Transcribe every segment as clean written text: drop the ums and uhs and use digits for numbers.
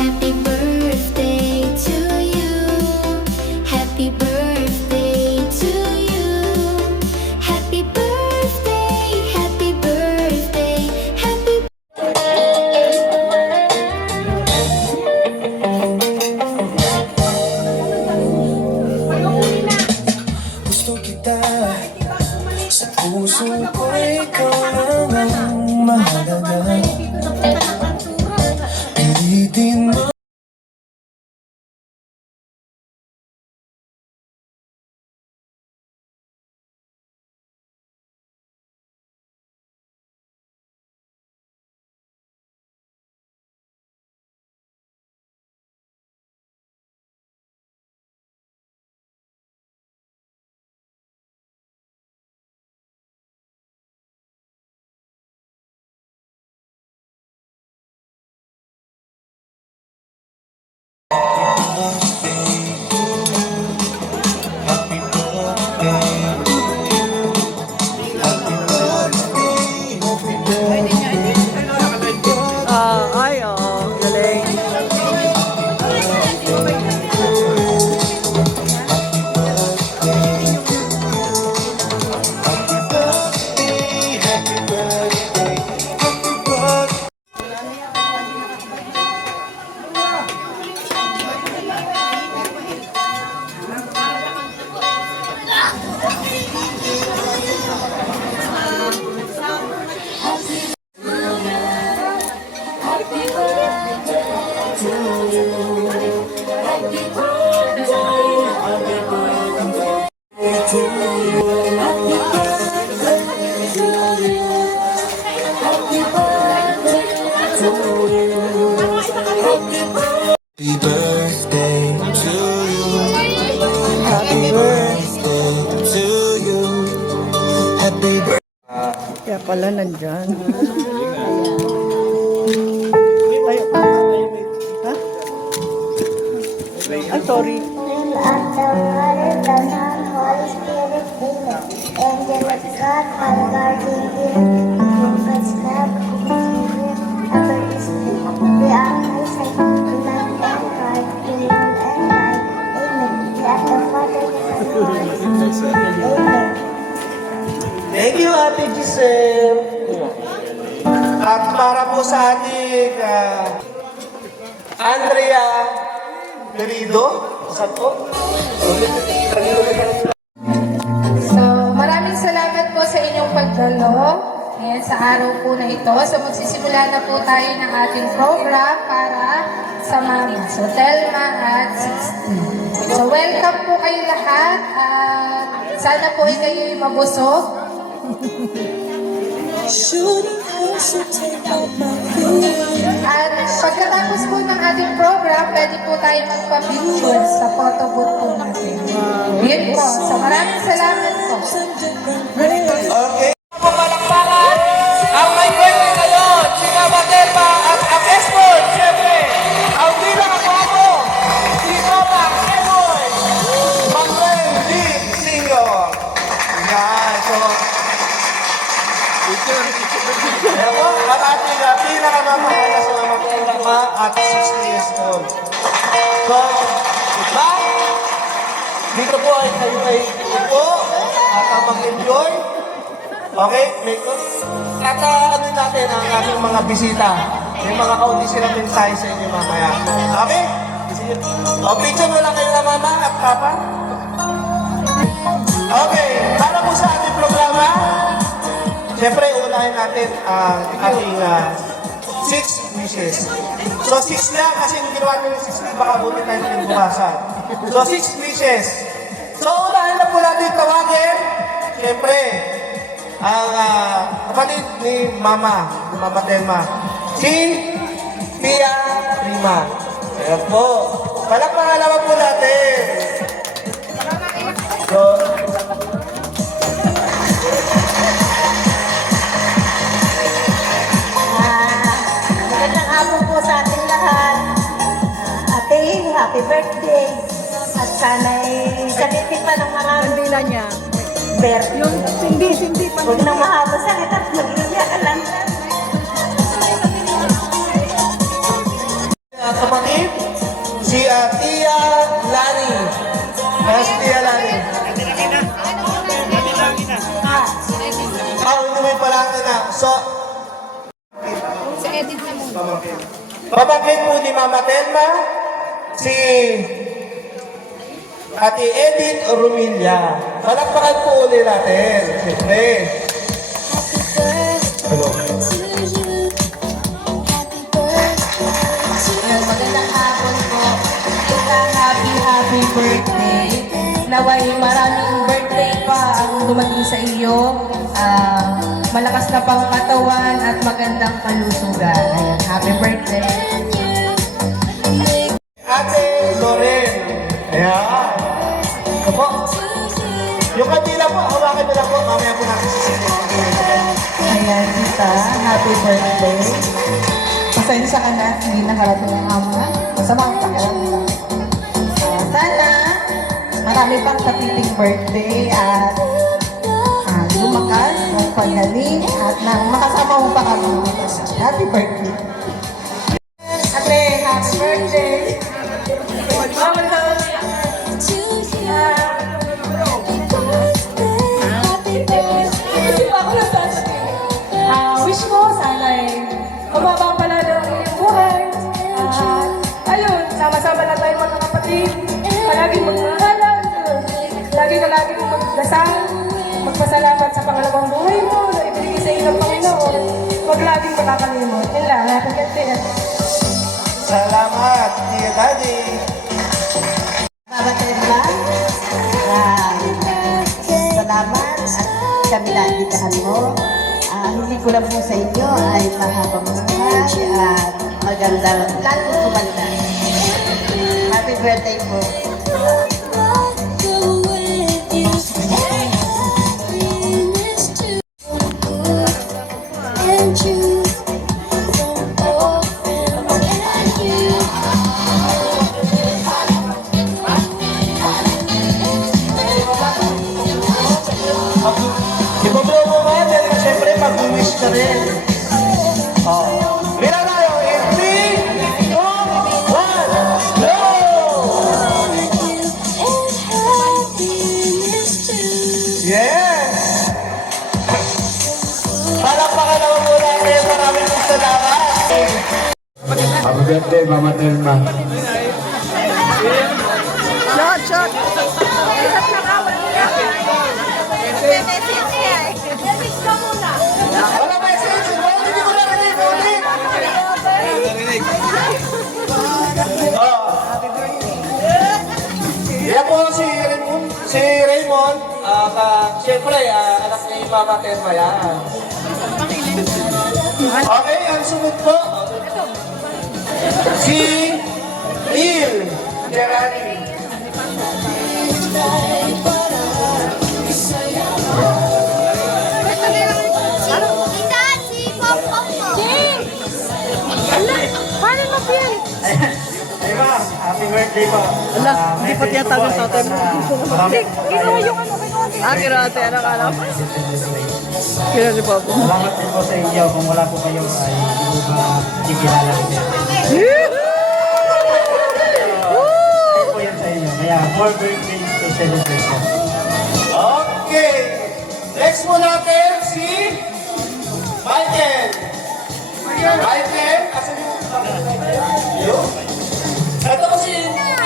Happy birthday to you. Happy birthday to you. Happy birthday, happy birthday, happy Gusto kita sa puso ko, ikaw lang ang mahalaga. Pilitin mo. Galing. Happy birthday to you. Happy birthday to you. Happy birthday. Kaya pala nandyan. Ay, ha? Ay, sorry. Of the Father, the Son, Holy Spirit, Amen. Angel of God, my guardian angel, prophets, God, ever is we are Christ, and God, human and light. Amen. We are the Father, the Son, Holy Spirit, Amen. Thank you, Ate Giselle. At para po sa ating Andrea Merido, saan po? So, maraming salamat po sa inyong pagdalo. Ayan, sa araw po na ito. So, magsisimula na po tayo ng ating program para sa mama. So, Telma at 16. So, welcome po kayo lahat. Sana po ay kayo'y mabusog. At pagkatapos po ng ating program, pwede po tayo magpa-picture sa photo booth po natin. Yun po. So, maraming salamat po. Okay. Pumalakpakan ang may kwento ngayon, si Mama Telma at ang Esmond, siyempre, ang bilang ako, si Mama Emoy, Manuel D. Singo. Yan, so, ayan po, ang ating pinakamamahal na si Mama Telma at 60 years old. So, diba? Dito po ay kayo ay upo at mag-enjoy. Okay? At ano natin ang ating mga bisita. May mga kaunti silang mensahe sa inyo mamaya. Okay? O, picture mo lang kayo na mama at papa. Okay. Para po sa ating programa, siyempre, unahin natin ang ating 6 wishes. So, 6 lang kasi yung ginawa natin 6 baka buti tayo pinagbukasan. So, 6 wishes. So, unahin na po natin tawagin. Siyempre, ang kapatid ni Mama Telma, si Pia Rima. Ayan po. Palakpakan naman po natin. So, Magandang hapon po sa ating lahat. Ate, happy birthday. At sana'y salitin pa ng marami. Kandila niya. Birthday. Yung sindi pa. Huwag nang mahaba salita at mag-iiyak ka lang. kapatid, si Tia Lani. Kaya si Tia Lani. Hindi mo yung pala na. So, pamangkin po ni Mama Telma, si Ate Edith Rumilla. Palakpakan po ulit natin. Siyempre. Hello. Ayun, magandang hapon po. Tita, happy birthday. Naway maraming birthday pa ang dumating sa iyo. Malakas na pangkatawan at magandang kalusugan. Ayan, happy birthday. Ate Loren. Ayan. Ito po. Yung kandila po, hawakan mo lang po. Mamaya po natin sisipin. Ayan, tita, happy birthday. Pasensya ka na, hindi nakarating ang ama. Masama ang pakiramdam. Sana, marami pang kapiting birthday at lumakas, magpagaling at nang makasama mo pa kami. Happy birthday. Ate, happy birthday. Mama, kasi pa ako nasasabihin. Wish ko sana mababa ang panalo ang iyong buhay. Ayun, sama-sama na tayo mga kapatid. Palaging magmahalan. Laging magdasal. Magpasalamat sa pangalawang buhay mo na ibigay sa iyo ng Panginoon. Huwag laging makakalimot. Yun lang, happy birthday. Salamat, Tia Daddy. Mama Telma, salamat at kami nainitahan mo. Hindi ko lang po sa inyo ay mahabang buhay at magandang lalong kumanda. Happy birthday po. And you from all and you. Ibablow mo ba? Dahil siyempre mag-wish ka rin. Bila tayo. In 3, 2, 1, go! Yes! Palakpakan naman po natin. Maraming salamat. Happy birthday, Mama Telma. Shot! Wala ba yung sensor? Bakit hindi ko narinig? Ulit! Yan po si Raymond. Siyempre, anak ni Mama Telma yan. Okay, ang sunod po. Si Neil Gerani. Ay ma'am, happy birthday po. Ala, hindi pa tiyatawag sa tatay mo. Ginawa yung Kira ate, anak alam. Kira ni Papa. Salamat din po sa inyo. Kung wala po kayo ay hindi ko ba ikilala rin yan. Po yan sa inyo. Kaya, more birthday celebration. Okay. Next mo natin si Michael. Michael, asan yung Michael? Ito kasi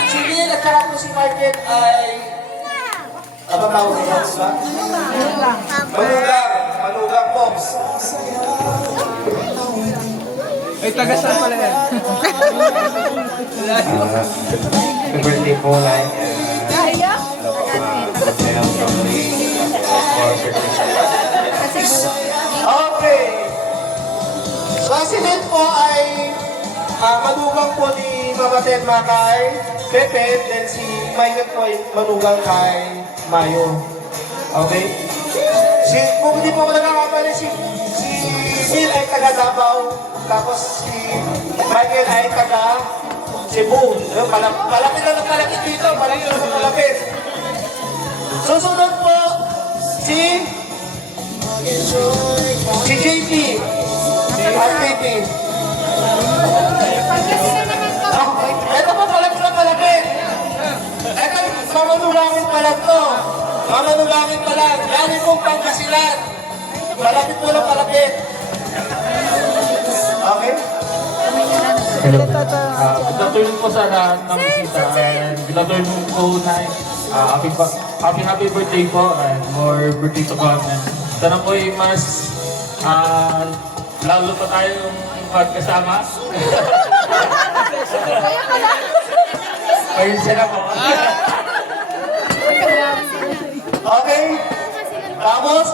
si Neil at saka po si Michael ay ano tawag niya, diba? Manugang po. Ay, taga saan pala yan? Happy birthday po, like, Okay. So, si Ned po ay manugang po ni Mama Telma kay Pepe, then si Michael po ay manugang kay Mayo. Okay? Kung hindi po ako nakakamali, si Neil ay taga Davao, tapos si Michael ay taga Cebu. Malapit na ng malapit dito, malapit na ng malapit. Susunod po, si JP. JP. Mamanulangin pa lang. Galing pong Pangasinan. Malapit po lang palapit. Okay? Hello. Good afternoon po sa lahat ng bisita. And good afternoon po na happy birthday po and more birthday to come. And sana po ay mas lalo pa tayong magkasama. Ayun sila po. Okay? Tapos,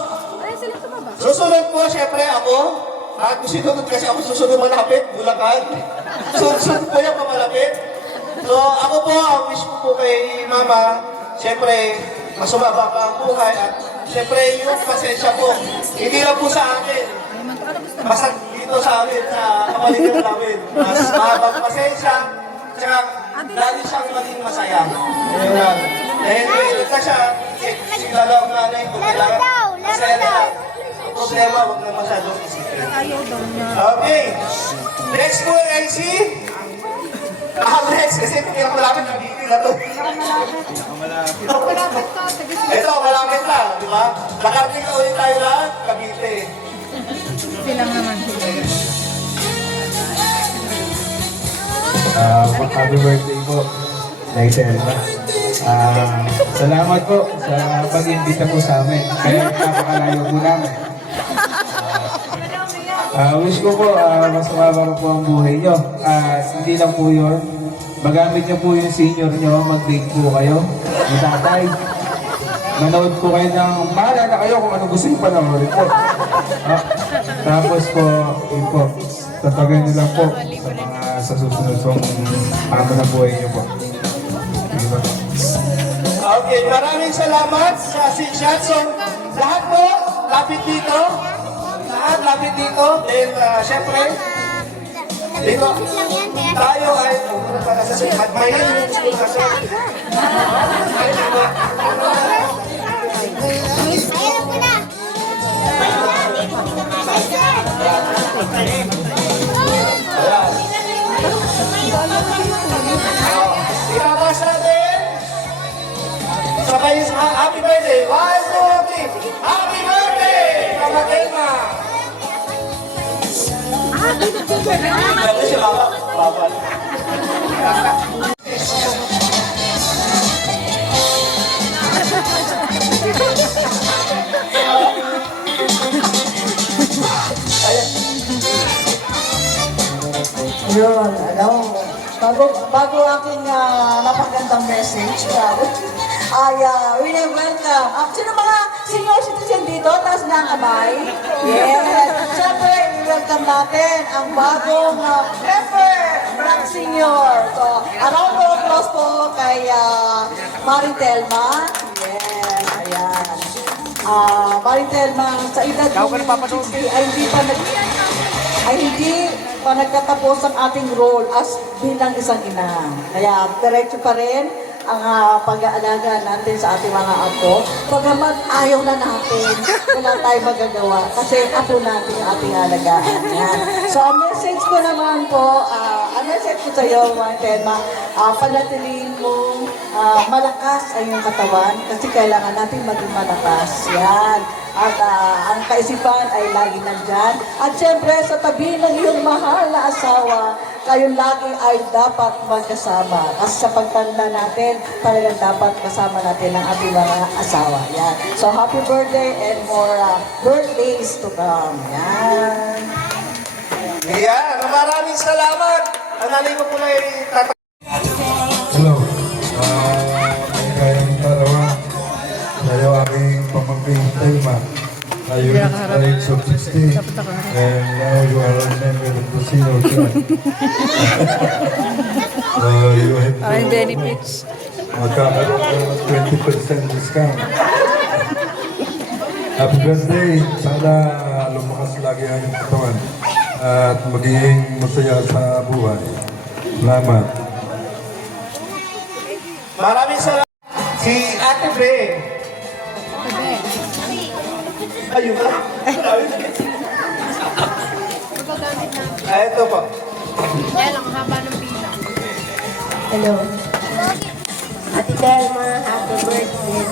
susunod po, syempre ako. At sinunod kasi ako susunod malapit, Bulacan. Susunod po yung pamalapit. So, ako po, ang wish ko po kay Mama, syempre, masumaba pa ang buhay. At syempre, yung pasensya po, hindi lang po sa akin. Basta dito sa amin, sa kapalitan namin. Mas mahabang pasensya, tsaka lagi siyang maging masaya. Ayun lang. Dahil ito siya, siglalong nanay ko, kailangan masaya na lang. Ang problema, huwag na masyadong isipin. Okay. Next po ay si... next, kasi hindi ako malapit na dito na to. Ito, malapit na, di ba? Nakarating na ulit tayo na, Cavite. Happy birthday po, Naiselma. Salamat po sa pag-imbita po sa amin. Kaya napakalayo po namin. Wish ko po, mas mababa po ang buhay nyo. Hindi lang po yun. Magamit nyo po yung senior nyo, mag-bake po kayo. Yung tatay. Manood po kayo ng, bahala na kayo kung ano gusto nyo panoorin po. Tapos po, yun po, tatagan nyo lang po sa susunod pong amo ng buhay nyo po. Diba? Okay, maraming salamat sa Sikshan. So, lahat po, lapit dito. Lahat lapit dito. Then, syempre, dito, tayo ay, may yung school kasi. Itapas natin. Sabay sa happy birthday. 1, 2, 3. Happy birthday! Mama Telma. Happy si Mama. Papa. Yun, bago aking napagandang message, we will welcome. Sino mga senior citizen dito? Taas na ang kamay. Yes. Siyempre, welcome natin ang bagong member ng senior. So, a round of applause po kay Maring Telma. Yes, ayan. Maring Telma, sa edad ng 60 ay hindi pa nagtatapos ang ating role as bilang isang ina. Kaya diretso pa rin ang pag-aalaga natin sa ating mga apo. Pagamat ayaw na natin, wala tayong magagawa kasi apo natin yung ating alagaan. Yan. So, ang message ko naman po, ang message ko sa iyo, mga Telma, panatiliin mo malakas ang iyong katawan kasi kailangan natin maging malakas. Yan. At ang kaisipan ay lagi nandyan. At syempre, sa tabi ng iyong mahal na asawa, kayong lagi ay dapat magkasama. Kasi sa pagtanda natin, talagang dapat kasama natin ang ating mga asawa. Yan. So, happy birthday and more birthdays to come. Yan. Yan, maraming salamat. Ang nanay ko po na Hello. Kayang dalawa. Tayo aking pamangking Telma. You reached the age of 60 and now you are a member of the senior club. You have to benefits. magkakaroon ng 20% discount. Happy birthday! Sana lumakas lagi ang iyong katawan at maging masaya sa buhay. Salamat. Maraming salamat. Si Ate Be. Ayun na. Ito po. Hello. Ate Telma, happy birthday.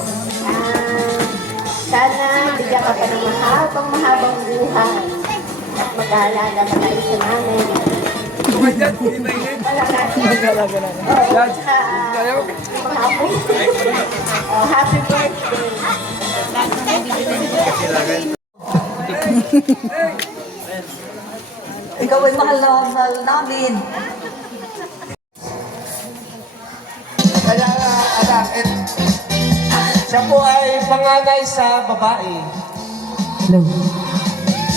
Sana bigyan ka pa ng mahabang buhay at mag-aalala ka tayo sa namin. Happy birthday. Ikaw ay mahal na mahal namin. Kaya anak, siya po ay panganay sa babae. Hello.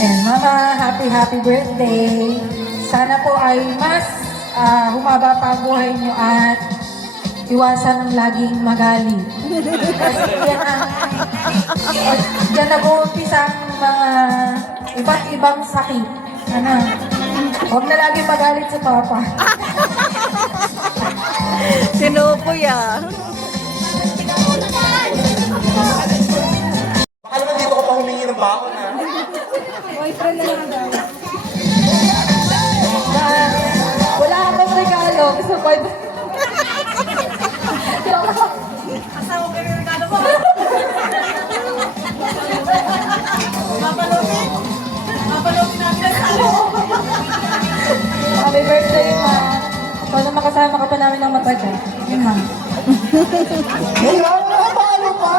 And Mama, happy birthday. Sana po ay mas humaba pa ang buhay niyo at iwasan ng laging magalit. Kasi yan nag-uumpisa ang mga iba't ibang sakit. Ano? Huwag na laging magalit sa papa. Sinukoy ah. Baka naman dito ko pa humingi ng baon ha. Boyfriend na lang daw. Wala akong regalo. Gusto ko Asawa ka rin regalo mo. Mapalogin namin ang salo. Happy birthday, Ma. Sana makasama ka pa namin ng matagal. Yun, Ma. Wala na, paano pa?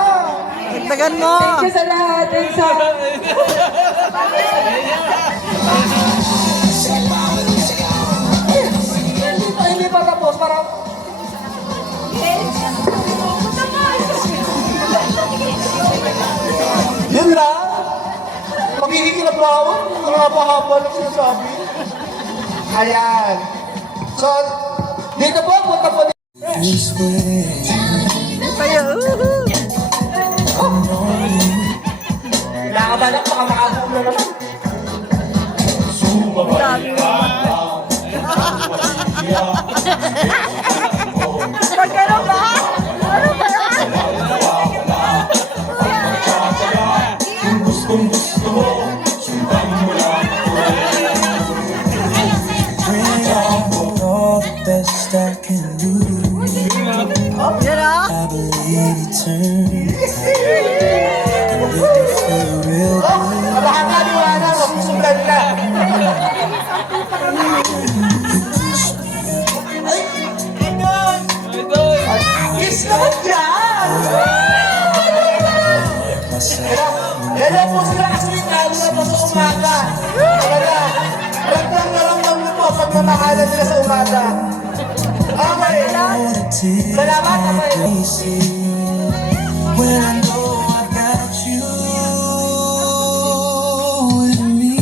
Tagan mo. Thank you sa lahat. And sa... Hindi pa tapos, parang... Yun lang? Maghihikinap ba ako? Ang haba-haba lang sinasabi. Ayan. So, dito po, punta po dito. This way. Tayo. Kinakabahan ako, baka makabuo na naman. Dami mo. Pag gano'n ba? Ano ba? All the best I can do. Yan ah. I believe you turn. And if you feel real good. Napakakaliwana, mapusulan ka. Kiss naman dyan! Hello po sila kasi lalo na po sa umaga. Kaya, ragdang na lang kami po pag mamahalan nila sa umaga. Okay. Salamat, okay. When I know I got you with me.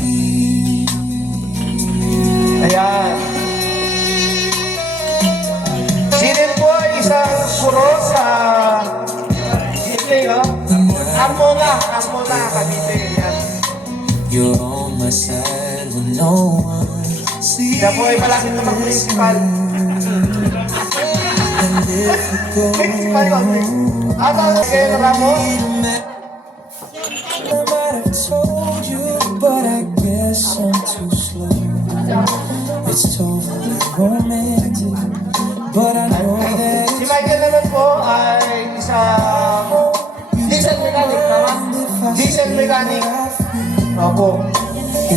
Ayan. Silin po ay isang puro sa Cavite, no? Armona, Cavite. Ayan. You're on my side when no one sees. Siya po ay malapit na mag-principal. And if you go Principal yun. At ang Ken Ramos. I might have told you, but I guess I'm too slow. It's totally romantic, but I know that Si Michael naman po ay isang diesel mechanic, tama? Diesel mechanic. Opo.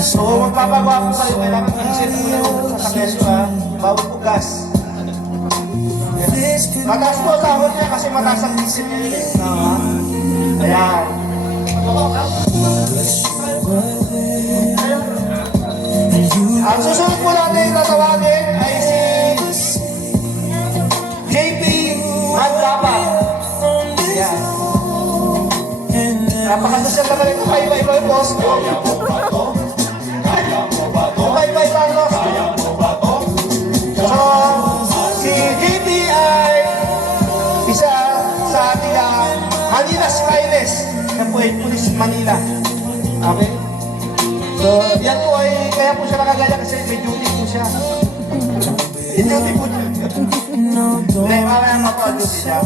So, magpapagawa po kayo, kailangan mag-isip po yung sa kesyo, ha? Bawal po gas. this could Mataas po sahod niya kasi mataas ang diesel niya yun, eh. Tama? Ayan. Ang susunod po natin tatawagin ay si JP Mandapa. Ayan. Napakasosyal naman ito. Iba-iba yung boss ko. Iba-iba yung boss ko. So, si JP ay isa sa ating Manila Skyles. Yan po ay Police Manila. Okay? So, yan po ay, kaya po siya nakagaya kasi may duty po siya. May duty po siya. Hindi, mamaya mapag-duty siya.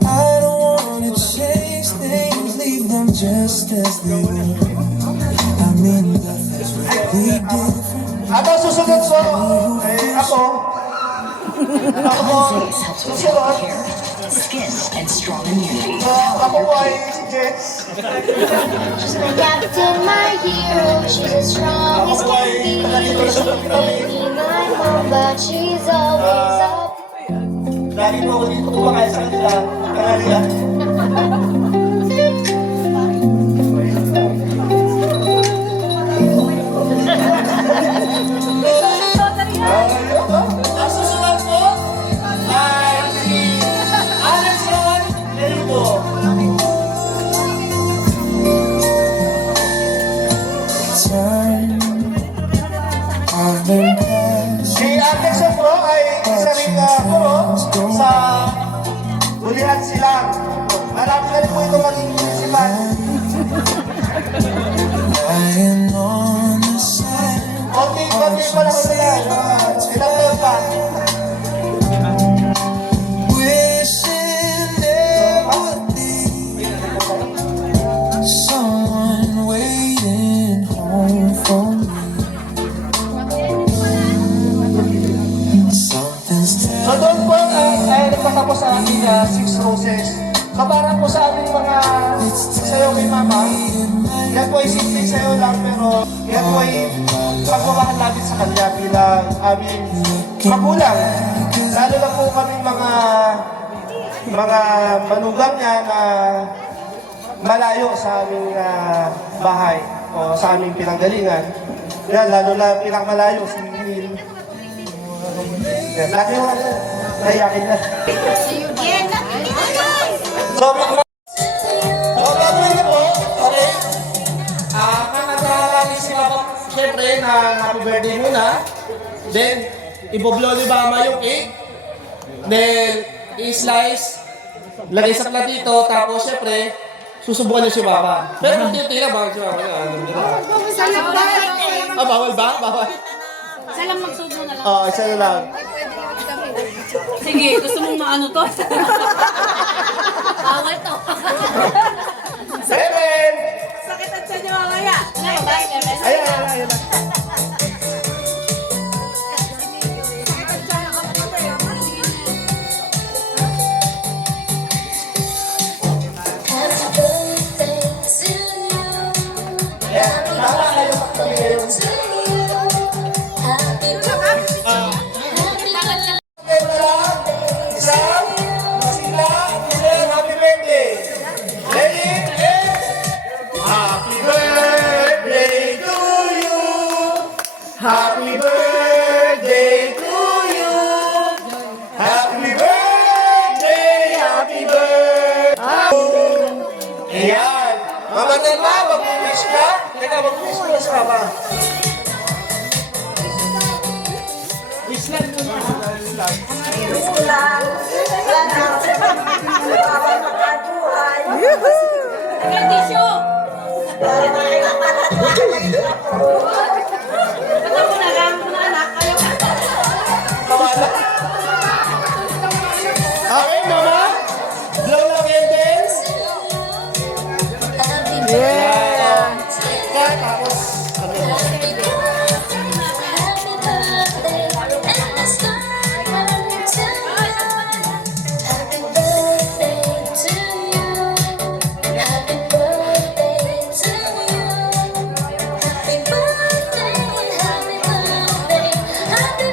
I don't wanna change things, leave them just as they were. I mean, nothing's really different. At ang susunod po, ay ako po, susunod, Ako po ay si Jess. She's my captain, my hero. She's as strong Ako as po ay can be. taga-dito na sa kami. Maybe my mom, but she's always up. Lagi po ako dito kumakain sa kanila. Kanila. Ang susunod po ay si Alex Ron Delibo. Time I've been passing. Si Alex Ron ay isa rin puro sa Bulihan Silang. Marami na rin po ito maging municipal. Lying on the side. Konti pa lang sila. Ilang taon pa. Wishing there would be someone waiting home for me. Something's So doon po ay nagtatapos sa ating Six Roses. So para po sa aming mga sayo kay Mama, yan po ay simple sayo lang pero yan po ay pagmamahal natin sa kanya bilang aming magulang. Lalo na po kami mga manugang niya na malayo sa aming bahay o sa aming pinanggalingan. Yan, lalo na pinakamalayo si Neil. Lagi mo nayakin na. So, gagawin niyo po, okay? Kakatalanin si Papa, syempre, ng happy birthday muna. Then, iboblo ni Mama yung cake. Then, i-slice. Lagay sa platito. Tapos, syempre, susubukan niyo si Mama. Pero kung titira, bawal si Mama. Bawal ba? Bawal. Isa lang magsubo na lang. Oo, isa na lang. Sige, gusto mong maano to? Bawal to. Seven! Sakit at siya niya mamaya. Ayan. Happy birthday to you. Ayan. Tama kayo magpapilin. To you. Happy birthday. Happy birthday. Isang, masila, isang happy birthday. Ready? Happy birthday to you. Happy birthday to you. Happy birthday, happy birthday. Ayan. Mama Telma, mag-wish ka. Teka, mag-wish ko na sa mama. Wish lang muna. Wish lang. May tissue. Ba't ako na lang? Mga anak, kayo. Mawala. Okay, mama. Blow the candles. Yeah. Tapos, ano mo? Happy birthday, and the sun to you. Happy birthday to you. Happy birthday to you. Happy birthday, happy birthday, happy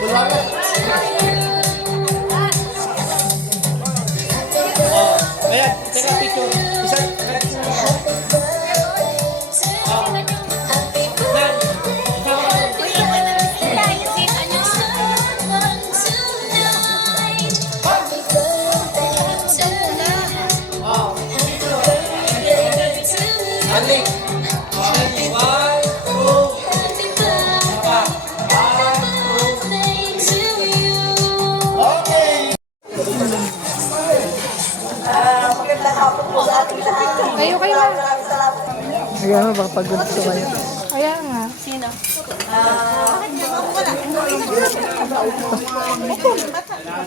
Wala ka. birthday to you. Ayan, teka picture. Isa. Happy birthday to you. Happy Andi. One, two, okay. Magandang hapon po sa ating lahat. Kayo na. Maraming salamat. Kaya nga, baka pagod ko kayo. Kaya nga.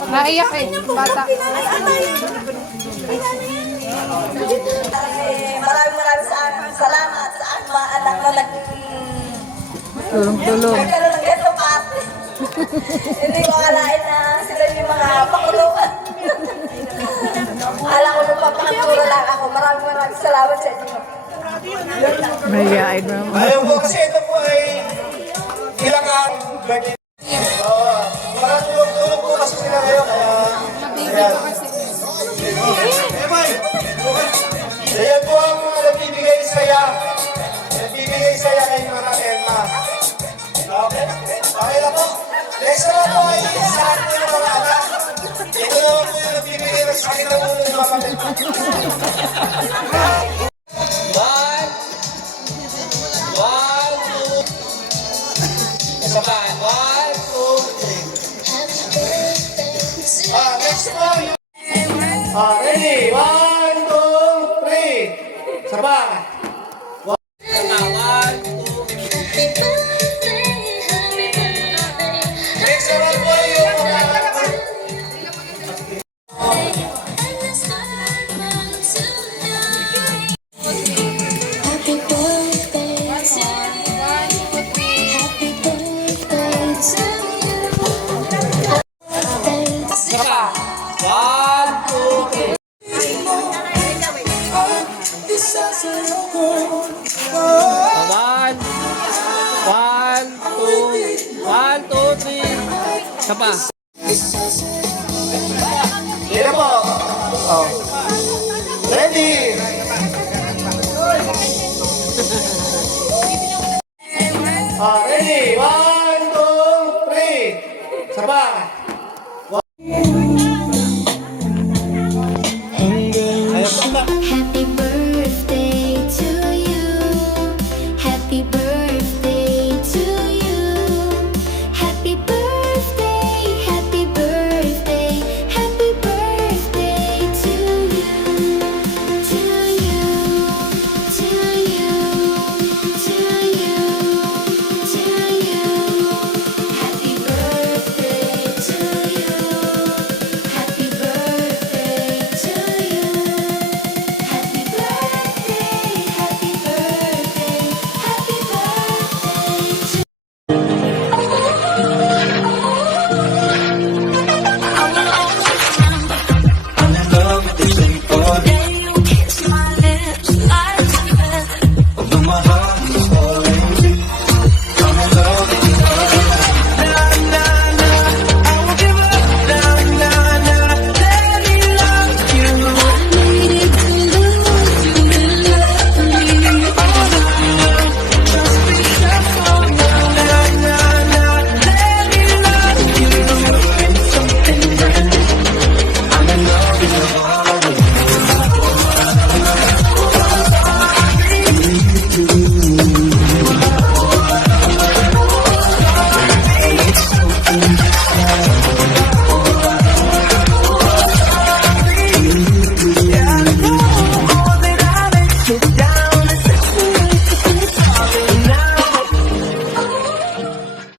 Naiyak eh, bata. Maraming salamat sa aking mga anak na Tulong-tulong. nagkaroon ng ganito party. Hindi ko akalain na sila yung mga pakuluan. Mahihain mo naman. Ayaw po kasi ito po ay ilang birthday. Para tulog-tulog po kasi sila ngayon. Ayan. Ayan po ang nagbibigay saya. Nagbibigay saya kay mga Elma. Okay? Okay na po. Next naman po ay sa atin ng mga anak. Ito naman po yung nagbibigay ng sakit ng ulo ng mga Elma. Sabahan. 1, 2, 3. Next po yung... ready? 1, 2, 3. Sabahan. 1, 2. Next naman po yung... Happy birthday to you. Happy birthday to you. Birthday to you. 1, 2, 3. One, two, three. Isa pa. Sige po. Oh. Ready? Ready? 1, 2, 3. Sabah.